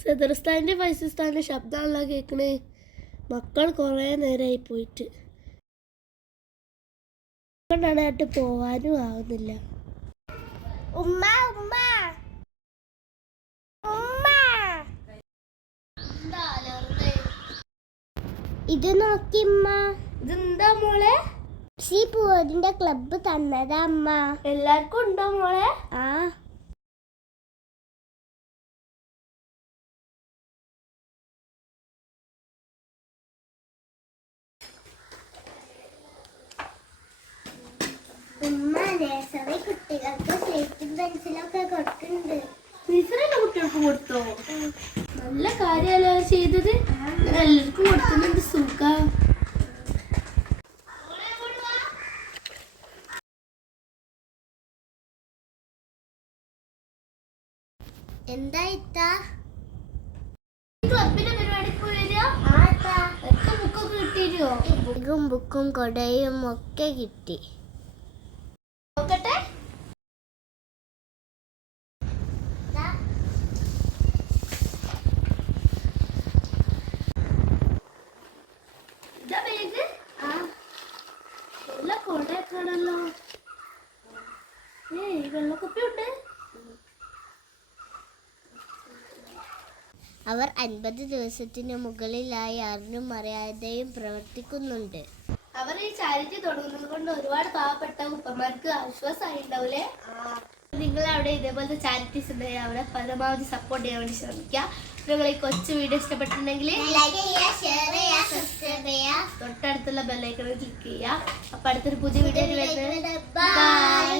സദർസ്ഥാൻ്റെ ഫൈസസ്ഥാൻ്റെ ശബ്ദമാണല്ലോ കേൾക്കണേ. മക്കൾ കുറേ നേരമായി പോയിട്ട് കൊണ്ടാണ് പോവാനും ആവുന്നില്ല. ഉമ്മ ഉമ്മ ഉമ്മ ഇത് നോക്കിമ്മ. ഇതെന്താ മോളെ? പൂവതിന്റെ ക്ലബ്ബ് തന്നതാ അമ്മ. എല്ലാവർക്കും ഉണ്ടോ മോളെ? ആ. ഉമ്മ നേഴ്സറി കുട്ടികൾക്ക് സ്ലേറ്റും പെൻസിലൊക്കെ കൊടുക്കുന്നുണ്ട്. നേഴ്സറിയുടെ കുട്ടികൾക്ക് കൊടുത്തോ? നല്ല കാര്യമല്ലോ ചെയ്തത്. എല്ലാവർക്കും കൊടുക്കുന്നുണ്ട്. സുഖം. എന്താ ഇത്ത? ക്ലബിന്റെ പരിപാടിക്ക് പോയാ ബുക്കൊക്കെ കിട്ടിയോ? ബുക്കും കൊടയും ഒക്കെ കിട്ടി. നോക്കട്ടെ. നല്ല കൊടയൊക്കെ ആണല്ലോ. വെള്ളക്കുപ്പി ഉണ്ട്. അവർ 50 ദിവസത്തിന് മുകളിലായി അറിഞ്ഞും അറിയാതെയും പ്രവർത്തിക്കുന്നുണ്ട്. അവർ ഈ ചാരിറ്റി തുടങ്ങുന്നത് കൊണ്ട് ഒരുപാട് പാവപ്പെട്ട ഉപ്പമാർക്ക് ആശ്വാസമായി ഉണ്ടാവൂലേ? നിങ്ങൾ അവിടെ ഇതേപോലത്തെ ചാരിറ്റീസ് ഉണ്ടെങ്കിൽ അവിടെ പരമാവധി സപ്പോർട്ട് ചെയ്യാൻ വേണ്ടി ശ്രമിക്കുക. നിങ്ങൾ ഈ കൊച്ചു വീഡിയോ ഇഷ്ടപ്പെട്ടിട്ടുണ്ടെങ്കിൽ തൊട്ടടുത്തുള്ള ബെല്ലൈക്കണിൽ ക്ലിക്ക് ചെയ്യുക. അപ്പൊ അടുത്തൊരു പുതിയ വീഡിയോ വരുന്നത്. ബൈ.